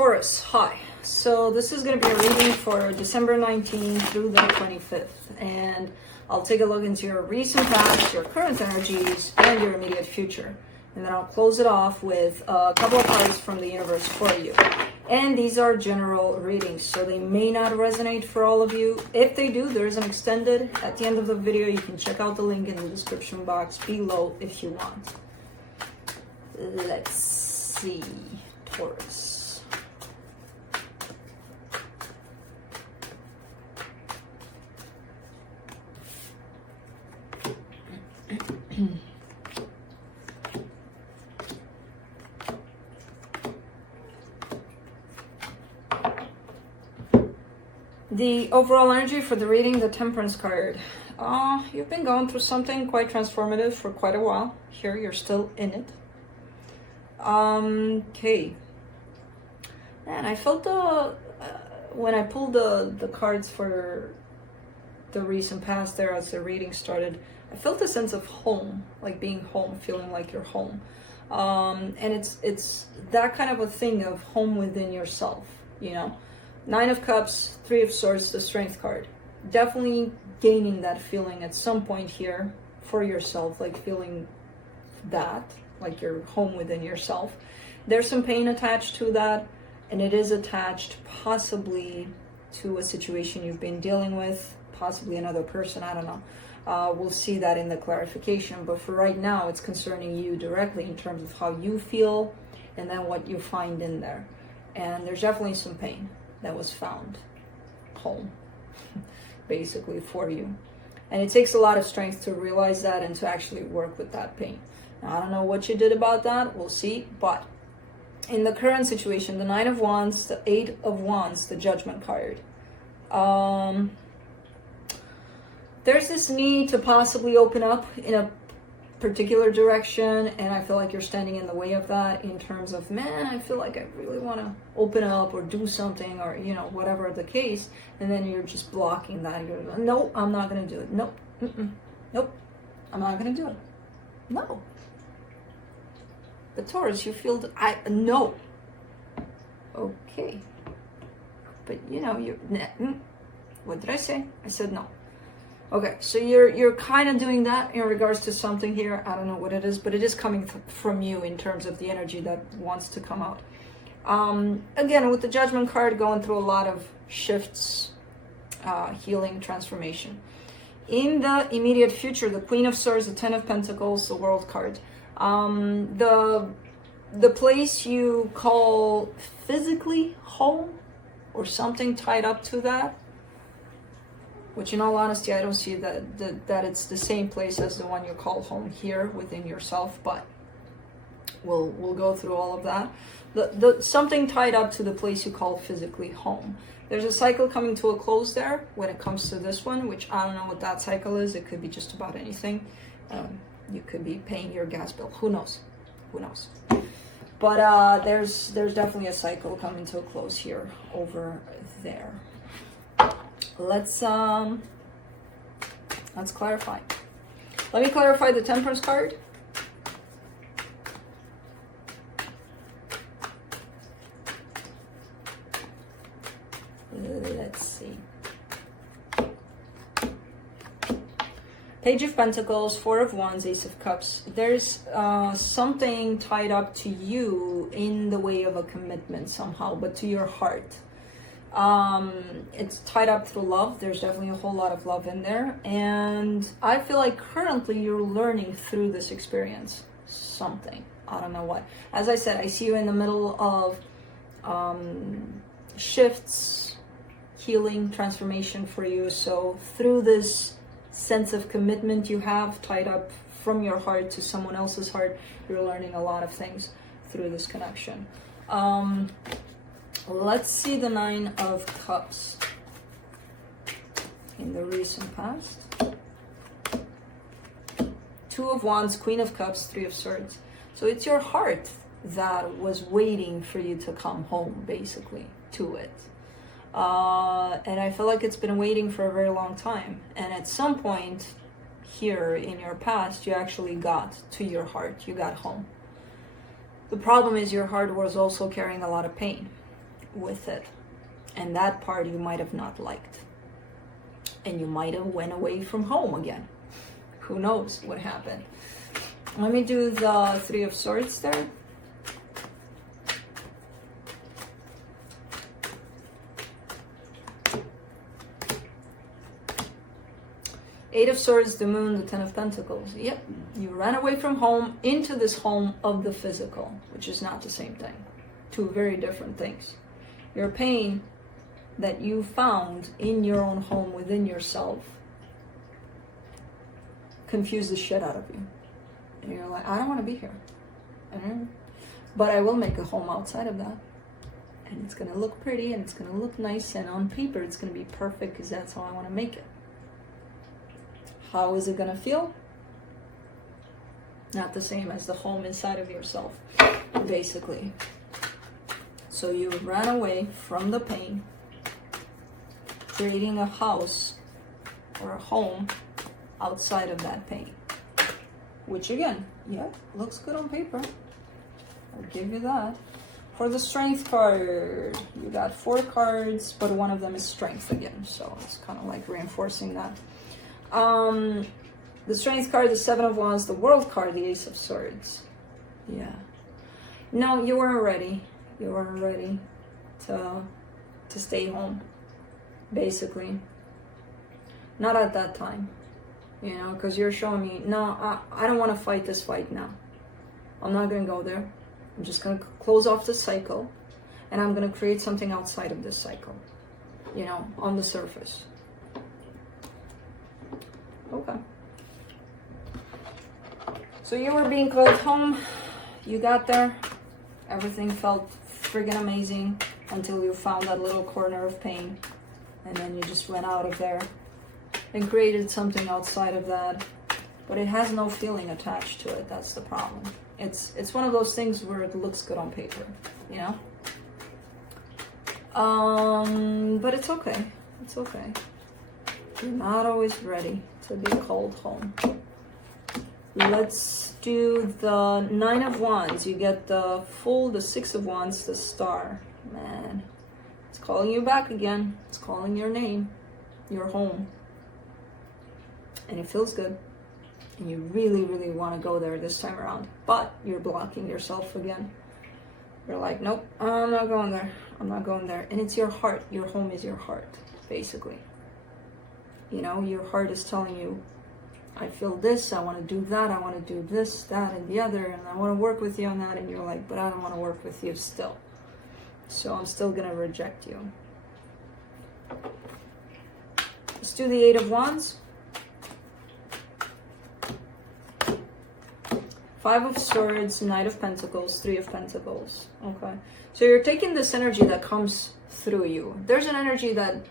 Taurus, hi. So this is going to be a reading for December 19th through the 25th. And I'll take a look into your recent past, your current energies, and your immediate future. And then I'll close it off with a couple of cards from the universe for you. And these are general readings, so they may not resonate for all of you. If they do, there's an extended at the end of the video. You can check out the link in the description box below if you want. Let's see, Taurus. The overall energy for the reading, the Temperance card. You've been going through something quite transformative for quite a while. Here, you're still in it. Okay. And I felt when I pulled the cards for the recent past there as the reading started, I felt a sense of home, like being home, feeling like you're home. And it's that kind of a thing of home within yourself, you know. 9 of Cups, 3 of Swords, the Strength card. Definitely gaining that feeling at some point here for yourself, like feeling that, like you're home within yourself. There's some pain attached to that, and it is attached possibly to a situation you've been dealing with, possibly another person, I don't know. We'll see that in the clarification, but for right now, it's concerning you directly in terms of how you feel and then what you find in there. And there's definitely some pain that was found home, basically, for you. And it takes a lot of strength to realize that and to actually work with that pain. Now, I don't know what you did about that, we'll see, but in the current situation, the 9 of Wands, the 8 of Wands, the Judgment card, there's this need to possibly open up in a particular direction, and I feel like you're standing in the way of that in terms of, man, I feel like I really want to open up or do something, or, you know, whatever the case, and then you're just blocking that. You're like, no, I'm not going to do it. Nope. Nope. I'm not going to do it. No. But Taurus, you feel no. Okay. But, you know, what did I say? I said no. Okay, so you're kind of doing that in regards to something here. I don't know what it is, but it is coming from you in terms of the energy that wants to come out. Again, with the Judgment card, going through a lot of shifts, healing, transformation. In the immediate future, the Queen of Swords, the 10 of Pentacles, the World card. The place you call physically home, or something tied up to that, which in all honesty, I don't see that it's the same place as the one you call home here within yourself, but we'll go through all of that. The something tied up to the place you call physically home. There's a cycle coming to a close there when it comes to this one, which I don't know what that cycle is. It could be just about anything. You could be paying your gas bill. Who knows? Who knows? But there's definitely a cycle coming to a close here over there. Let's clarify. Let me clarify the Temperance card. Let's see. Page of Pentacles, 4 of Wands, Ace of Cups. There's something tied up to you in the way of a commitment somehow, but to your heart. It's tied up through love. There's definitely a whole lot of love in there, and I feel like currently you're learning through this experience something. I don't know what. As I said, I see you in the middle of shifts, healing, transformation for you. So through this sense of commitment you have tied up from your heart to someone else's heart, you're learning a lot of things through this connection. Let's see the 9 of Cups in the recent past. 2 of Wands, Queen of Cups, 3 of Swords. So it's your heart that was waiting for you to come home, basically, to it. And I feel like it's been waiting for a very long time. And at some point here in your past, you actually got to your heart. You got home. The problem is your heart was also carrying a lot of pain. with it. And that part you might have not liked. And you might have went away from home again. Who knows what happened? Let me do the Three of Swords there. Eight of Swords, the Moon, the Ten of Pentacles. Yep, you ran away from home into this home of the physical, which is not the same thing. Two very different things. Your pain that you found in your own home within yourself confused the shit out of you. And you're like, I don't want to be here. But I will make a home outside of that. And it's going to look pretty and it's going to look nice. And on paper, it's going to be perfect because that's how I want to make it. How is it going to feel? Not the same as the home inside of yourself, basically. So you ran away from the pain, creating a house or a home outside of that pain. Which again, yeah, looks good on paper. I'll give you that. For the Strength card, you got 4 cards, but one of them is Strength again. So it's kind of like reinforcing that. The Strength card, the 7 of Wands, the World card, the Ace of Swords. Yeah. No, you weren't ready. You weren't ready to stay home, basically. Not at that time, you know, because you're showing me, no, I don't want to fight this fight now. I'm not going to go there. I'm just going to close off the cycle, and I'm going to create something outside of this cycle, you know, on the surface. Okay. So you were being called home. You got there. Everything felt friggin' amazing until you found that little corner of pain. And then you just went out of there and created something outside of that. But it has no feeling attached to it. That's the problem. It's one of those things where it looks good on paper, you know? But it's okay. It's okay. You're not always ready to be called home. Let's do the 9 of Wands. You get the Fool, the 6 of Wands, the Star. Man, it's calling you back again. It's calling your name, your home. And it feels good. And you really, really want to go there this time around. But you're blocking yourself again. You're like, nope, I'm not going there. I'm not going there. And it's your heart. Your home is your heart, basically. You know, your heart is telling you, I feel this, I want to do that, I want to do this, that, and the other, and I want to work with you on that, and you're like, but I don't want to work with you still. So I'm still going to reject you. Let's do the 8 of Wands. 5 of Swords, Knight of Pentacles, 3 of Pentacles. Okay. So you're taking this energy that comes through you. There's an energy that,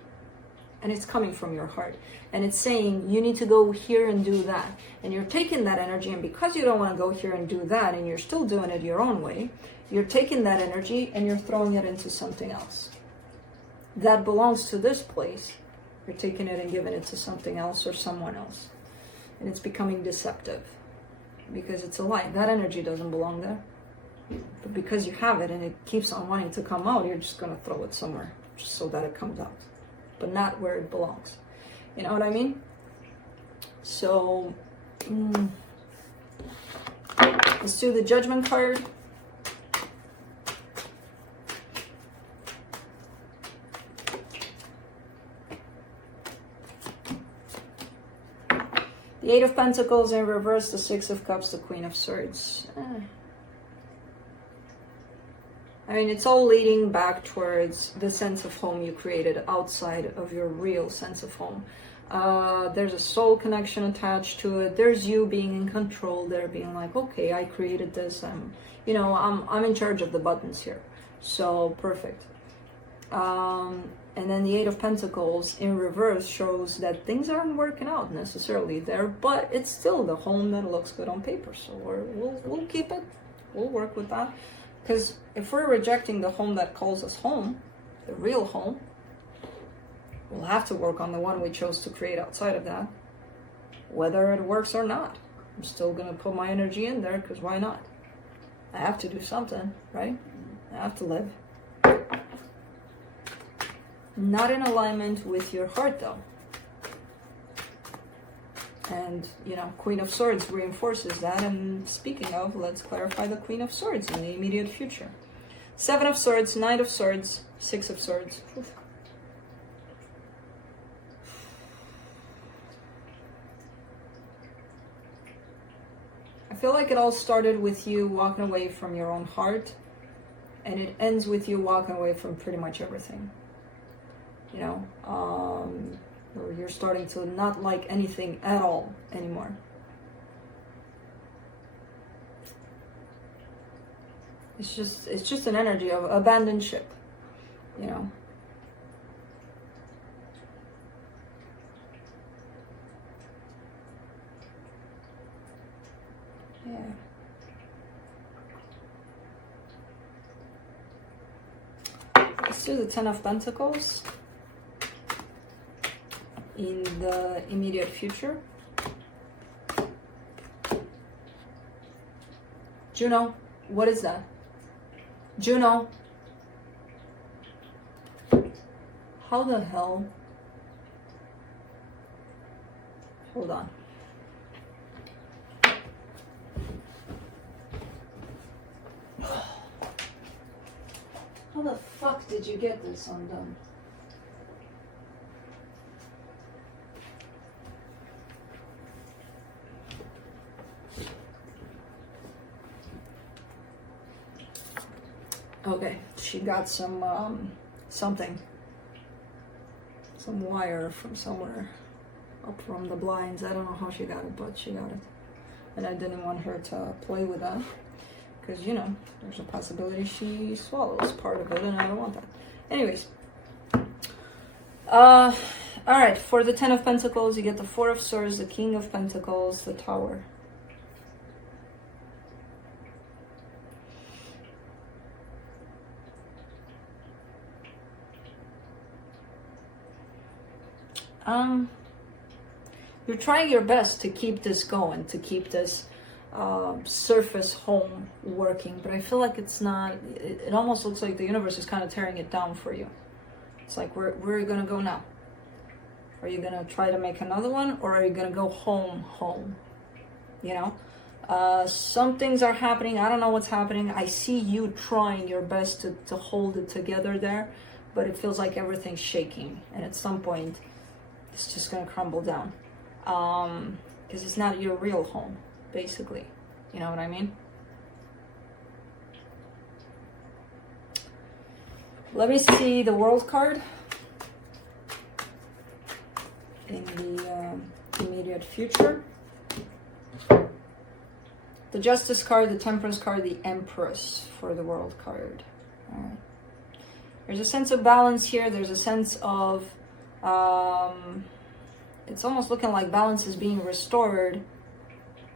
and it's coming from your heart. And it's saying, you need to go here and do that. And you're taking that energy, and because you don't want to go here and do that, and you're still doing it your own way, you're taking that energy and you're throwing it into something else. That belongs to this place. You're taking it and giving it to something else or someone else. And it's becoming deceptive. Because it's a lie. That energy doesn't belong there. But because you have it and it keeps on wanting to come out, you're just going to throw it somewhere just so that it comes out. But not where it belongs. You know what I mean? So, let's do the Judgment card. The 8 of Pentacles in reverse, the 6 of Cups, the Queen of Swords. I mean, it's all leading back towards the sense of home you created outside of your real sense of home. There's a soul connection attached to it. There's you being in control there, being like, okay, I created this. I'm in charge of the buttons here. So perfect. And then the 8 of Pentacles in reverse shows that things aren't working out necessarily there, but it's still the home that looks good on paper. So we'll keep it. We'll work with that. Because if we're rejecting the home that calls us home, the real home, we'll have to work on the one we chose to create outside of that, whether it works or not. I'm still going to put my energy in there, because why not? I have to do something, right? I have to live. Not in alignment with your heart though. And, you know, Queen of Swords reinforces that. And speaking of, let's clarify the Queen of Swords in the immediate future. 7 of Swords, 9 of Swords, 6 of Swords. Oof. I feel like it all started with you walking away from your own heart. And it ends with you walking away from pretty much everything. You know, or you're starting to not like anything at all anymore. It's just an energy of abandoned ship, you know. Yeah. Let's do the 10 of Pentacles in the immediate future. Juno, what is that? Juno, how the hell? Hold on. How the fuck did you get this undone? Okay, she got some wire from somewhere up from the blinds. I don't know how she got it, but she got it. And I didn't want her to play with that because, you know, there's a possibility she swallows part of it and I don't want that. Anyways, all right, for the 10 of Pentacles, you get the 4 of Swords, the King of Pentacles, the Tower. You're trying your best to keep this going, to keep this surface home working, but I feel like it's not. It almost looks like the universe is kind of tearing it down for you. It's like, where are you gonna go now? Are you gonna try to make another one, or are you gonna go home? You know, some things are happening. I don't know what's happening. I see you trying your best to hold it together there, but it feels like everything's shaking, and at some point it's just gonna crumble down, because it's not your real home, basically. You know what I mean? Let me see the World card in the immediate future. The Justice card, the Temperance card, the Empress for the World card. All right. There's a sense of balance here. There's a sense of it's almost looking like balance is being restored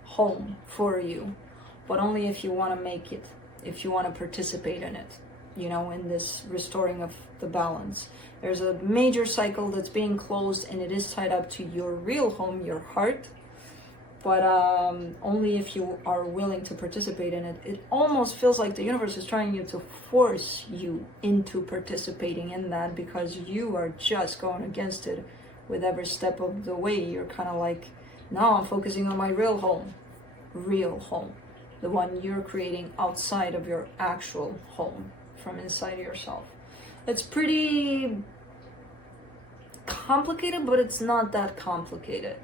home for you, but only if you want to make it, if you want to participate in it, you know, in this restoring of the balance. There's a major cycle that's being closed, and it is tied up to your real home, your heart, but only if you are willing to participate in it. It almost feels like the universe is trying to force you into participating in that, because you are just going against it with every step of the way. You're kind of like, now I'm focusing on my real home, the one you're creating outside of your actual home, from inside of yourself. It's pretty complicated, but it's not that complicated.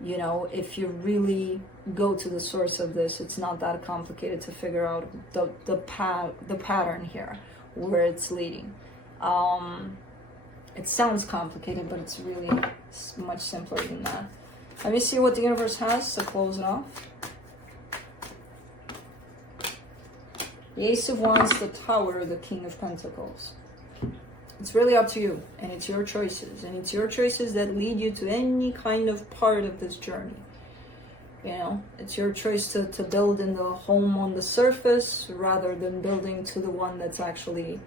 You know, if you really go to the source of this, it's not that complicated to figure out the pattern here, where it's leading. It sounds complicated, but it's really much simpler than that. Let me see what the universe has to close it off. The Ace of Wands, the Tower, the King of Pentacles. It's really up to you, and it's your choices, and it's your choices that lead you to any kind of part of this journey. You know, it's your choice to build in the home on the surface rather than building to the one that's actually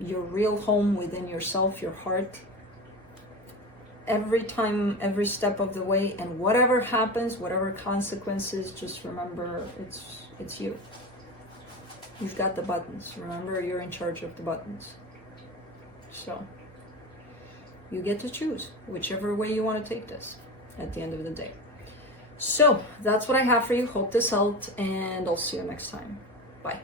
your real home within yourself, your heart. Every time, every step of the way, and whatever happens, whatever consequences, just remember it's you. You've got the buttons. Remember, you're in charge of the buttons. So you get to choose whichever way you want to take this at the end of the day. So that's what I have for you. Hope this helped, and I'll see you next time. Bye.